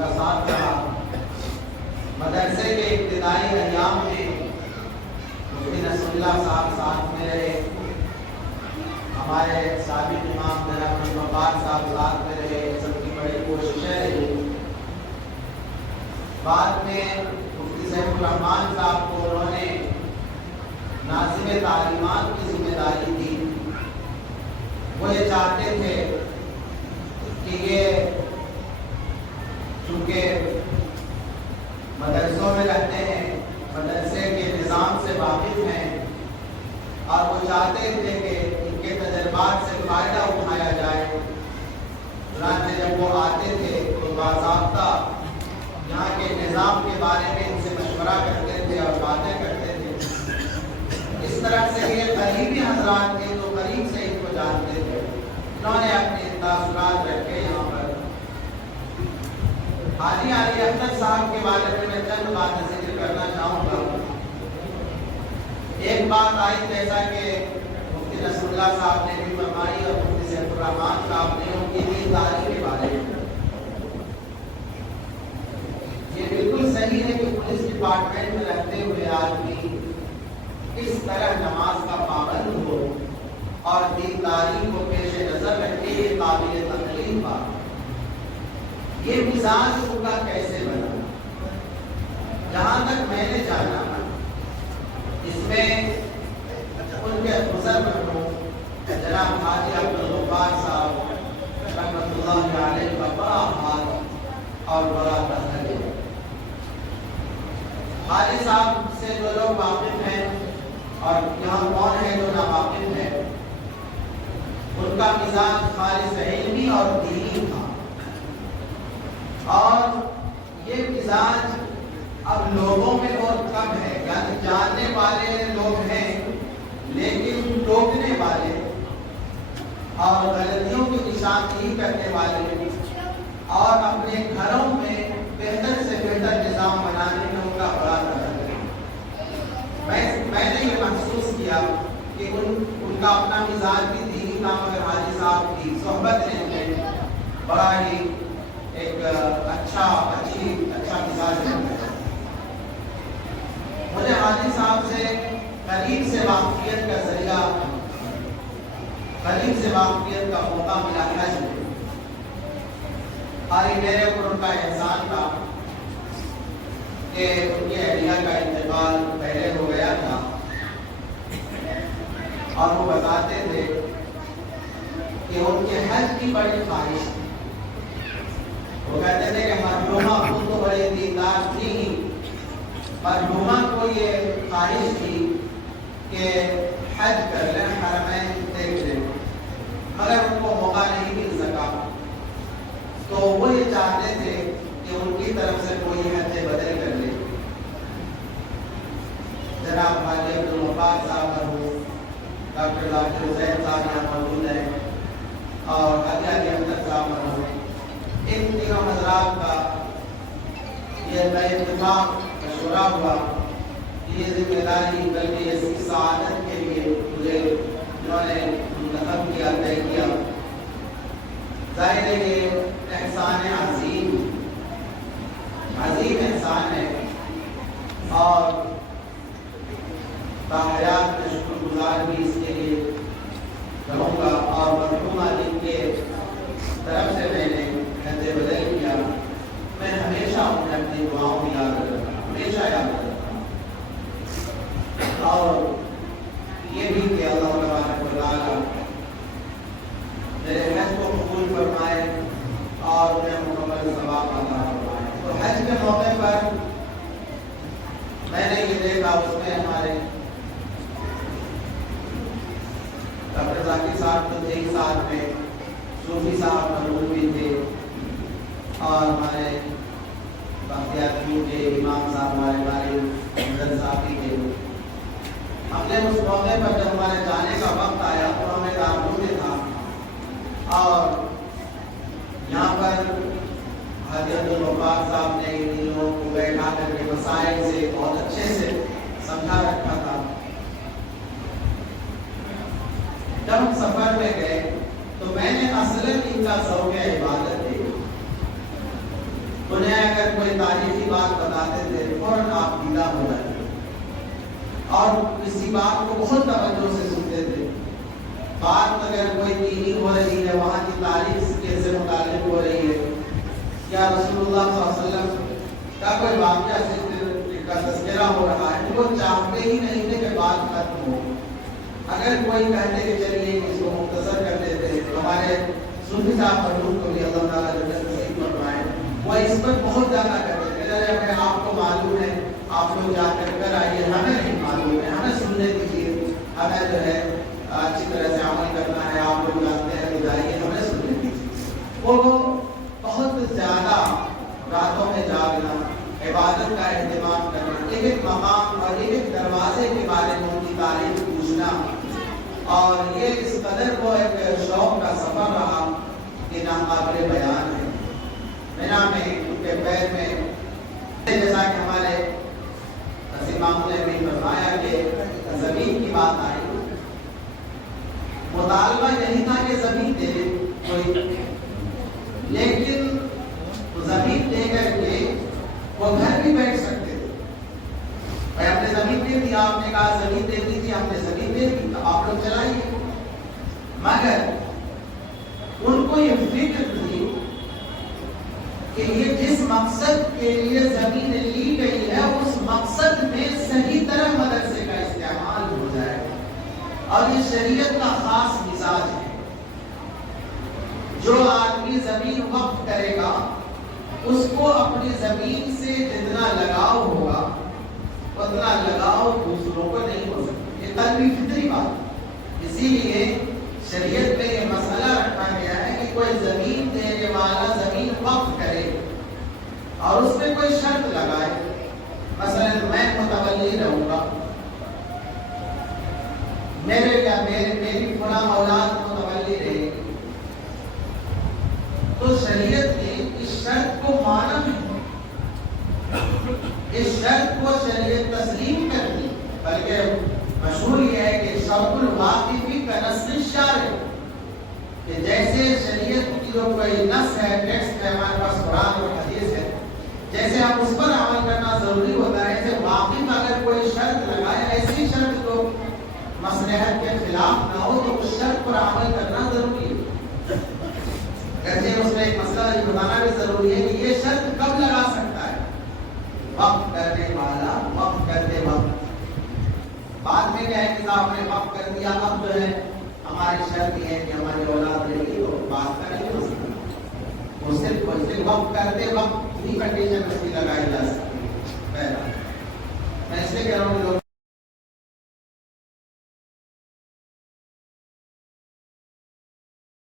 کا ساتھ رہا۔ مدرسے کے ابتدائی ایام میں مفتی نصر اللہ صاحب ساتھ میں رہے، ہمارے سابق امام جناب الوقار صاحب ساتھ میں رہے، سب کی بڑی کوششیں رہی۔ بعد میں مفتی سیف الرحمان صاحب کو انہوں نے ناظم تعلیمات کی ذمہ داری دی۔ وہ یہ چاہتے تھے کہ یہ چونکہ مدرسوں میں رہتے ہیں، مدرسے کے نظام سے واقف ہیں، اور وہ چاہتے تھے کہ ان کے تجربات سے فائدہ اٹھایا جائے۔ چنانچہ جب وہ آتے تھے تو باضابطہ یہاں کے نظام کے بارے میں ان سے مشورہ کرتے تھے اور باتیں کرتے تھے۔ اس طرح سے یہ قریبی حضرات تھے تو قریب سے ان کو جانتے تھے۔ انہوں نے اپنے تاثرات رکھے یہاں پر۔ حاجی علی احمد صاحب کے بارے میں چند باتیں ذکر کرنا چاہوں گا۔ ایک بات آئی جیسا کہ مفتی نصر اللہ صاحب نے بھی فرمائی اور مفتی سیف الرحمان صاحب نے ان کی دینداری کے بارے میں۔ یہ بالکل صحیح ہے کہ پولیس ڈپارٹمنٹ میں رہتے ہوئے آدمی اس طرح نماز کا پابند ہو اور دینداری کو پیش نظر رکھے، یہ قابل تکلیف بات۔ یہ مزاج ان کا کیسے بنا؟ جہاں تک میں نے جانا اس میں ان کے بزرگ مرحوم جناب حاجی عبدالغفار صاحب رحمۃ اللہ علیہ کا بڑا ہاتھ اور بڑا دخل ہے۔ حاجی صاحب سے جو لوگ واقف ہیں اور یہاں کون ہے جو ناواقف ہے، ان کا مزاج خالص علمی اور دینی تھا، اور یہ مزاج اب لوگوں میں بہت کم ہے، یعنی جاننے والے لوگ ہیں لیکن ٹوکنے والے اور غلطیوں کی نشاندہی کرنے والے اور اپنے گھروں میں بہتر سے بہتر نظام بنانے میں ان کا بڑا دخل ہے۔ میں نے یہ محسوس کیا کہ ان کا اپنا مزاج بھی دینی تھا، مگر حاجی صاحب کی صحبت نے انہیں بڑا ہی ایک اچھا مزاج ہے۔ مجھے حاجی صاحب سے قریب سے واقفیت کا ذریعہ، قریب سے واقفیت کا موقع ملا حج میں، اور میرے اوپر ان کا احسان تھا کہ ان کی اہلیہ کا انتقال پہلے ہو گیا تھا، اور وہ بتاتے تھے کہ ان کے حج کی بڑی خواہش تھی۔ وہ کہتے تھے کہ مرحومہ خود تو بڑی دیندار تھی ہی، مرحومہ کو یہ خواہش تھی کہ حج کر لیں، حرمین دیکھ لیں، مگر ان کو موقع نہیں مل سکا، تو وہ یہ چاہتے تھے کہ ان کی طرف سے کوئی حج بدل کر لے۔ جناب حاجی عبدالغفار صاحب مرحوم، ڈاکٹر ذاکر حسین صاحب یہاں موجود ہیں، اور حاجی علی احمد صاحب مرحوم، ان تینوں حضرات کا یہ اتفاق مشورہ ہوا کہ یہ ذمہ داری بلکہ اس کی سعادت کے لیے مجھے انہوں نے منتخب کیا، طے کیا۔ ظاہر ہے یہ احسان عظیم احسان ہے، اور باحیات میں شکر گزار بھی اس کے لیے رہوں گا، اور مرحوم علی کے طرف سے میں نے حج بدل کیا۔ میں ہمیشہ انہیں اپنی دعاؤں میں یاد رکھتا ہوں، ہمیشہ یاد رکھتا ہوں، اور یہ بھی کہ اللہ تبارک و تعالیٰ میرے حج کو قبول فرمائے اور انہیں مکمل ثواب عطا فرمائے۔ تو حج کے موقع پر میں نے یہ دیکھا، اس میں ہمارے ڈاکٹر ذاکر صاحب تو تھے ہی، ساتھ میں صوفی صاحب مرحوم بھی تھے، اور ہمارے بختیار کے امام صاحب ہمارے بھائی حضرت صاحب بھی تھے۔ ہم نے اس موقع پر جب ہمارے جانے کا وقت آیا تو ہمیں دارالعلوم میں تھا، اور یہاں پر حاجی عبدالغفار صاحب نے ان لوگوں کو بیٹھا کر کے مسائل سے بہت اچھے سے سمجھا رکھا تھا۔ جب ہم سفر میں گئے تو میں نے اصلاً ان کا ذوق عبادت دیکھا، انہیں اگر کوئی تاریخی بات بتاتے تھے فوراً آپ دیدہ ہو جاتے اور کسی بات کو بہت توجہ سے سنتے تھے. بات اگر کوئی دینی ہو رہی ہے، وہاں کی تاریخ سے متعلق ہو رہی ہے، یا رسول اللہ صلی اللہ علیہ وسلم کا کوئی واقعہ کا تذکرہ ہو رہا ہے، وہ چاہتے ہی نہیں تھے کہ بات ختم ہو. اگر کوئی کہتے کہ چلیے اس کو مختصر کر دیتے، ہمارے صوفی صاحب مرحوم کو بھی اللہ تعالیٰ جنت نصیب فرمائے، وہ اس پر بہت زیادہ کرتے تھے. اگر آپ کو معلوم ہے آپ لوگ جا کر آئیے، ہمیں نہیں معلوم ہے، ہمیں سننے دیجیے، ہمیں جو ہے اچھی طرح سے عمل کرنا ہے، آپ لوگ جانتے ہیں تو جائیے، ہمیں سننے دیجیے. وہ بہت زیادہ راتوں میں جاگنا، عبادت کا اہتمام کرنا، ایک ایک مقام اور ایک ایک دروازے کے بارے میں ان کی تاریخ پوچھنا، اور یہ اس قدر کو ایک شوق کا سفر رہا کہ ناقابل بیان ہے. مینا میں ان کے پیر میں جیسا کہ ہمارے امام نے بھی فرمایا کہ زمین کی بات آئی، مطالبہ یہی تھا کہ زمین دے کوئی، لیکن زمین دے کر کے وہ گھر بھی بیٹھ سکتے تھے. بھائی ہم نے زمین دے دی، آپ نے کہا زمین دے دیجیے، ہم نے زمین دے دی، تو آپ لوگ چلائیے. مگر ان کو یہ فکر تھی کہ یہ جس مقصد کے لیے زمین لی گئی ہے اس مقصد میں صحیح طرح مدرسے کا استعمال ہو جائے. اور یہ شریعت کا خاص مزاج ہے، جو آدمی زمین وقف کرے گا اس کو اپنی زمین سے جتنا لگاؤ ہوگا اتنا لگاؤ دوسروں کو نہیں ہو سکتا. یہ قلبی فطری بات. اسی لیے شریعت میں یہ مسئلہ رکھا گیا ہے کہ کوئی زمین دینے والا زمین وقف کرے اور اس میں کوئی شرط لگائے. مثلا میں متولی رہوں گا، میری فلاں اولاد متولی رہے گی، تو شریعت نے اس شرط کو مانا ہے، اس شرط کو شریعت تسلیم کر دی. بلکہ مشہور یہ ہے کہ شرط الواقفی کا نص الشارع، کہ جیسے شریعت کی جو کوئی نص ہے، ٹیکسٹ ہے، ہمارے پاس قرآن اور حدیث ہے، جیسے آپ اس پر عمل کرنا ضروری ہوتا ہے، ایسے واقف اگر کوئی شرط لگائے، ایسی شرط جو مصلحت کے خلاف نہ ہو تو اس شرط پر عمل کرنا ضروری ہے. کہتے اس میں ایک مسئلہ بتانا بھی ضروری ہے کہ یہ شرط کب لگا سکتا ہے؟ وقف کرنے والا وقف کرتے وقت. بعد میں کیا ہے کہ آپ نے وقف کر دیا، اب جو ہے ہماری شرط یہ ہے کہ ہماری اولاد رہے گی تو بات کا نہیں ہو سکتا. وہ صرف وقف کرتے وقت کنڈیشن اس کی لگائی جا سکتی ہے. پہلا میں اس لیے کہہ رہا ہوں کہ لوگ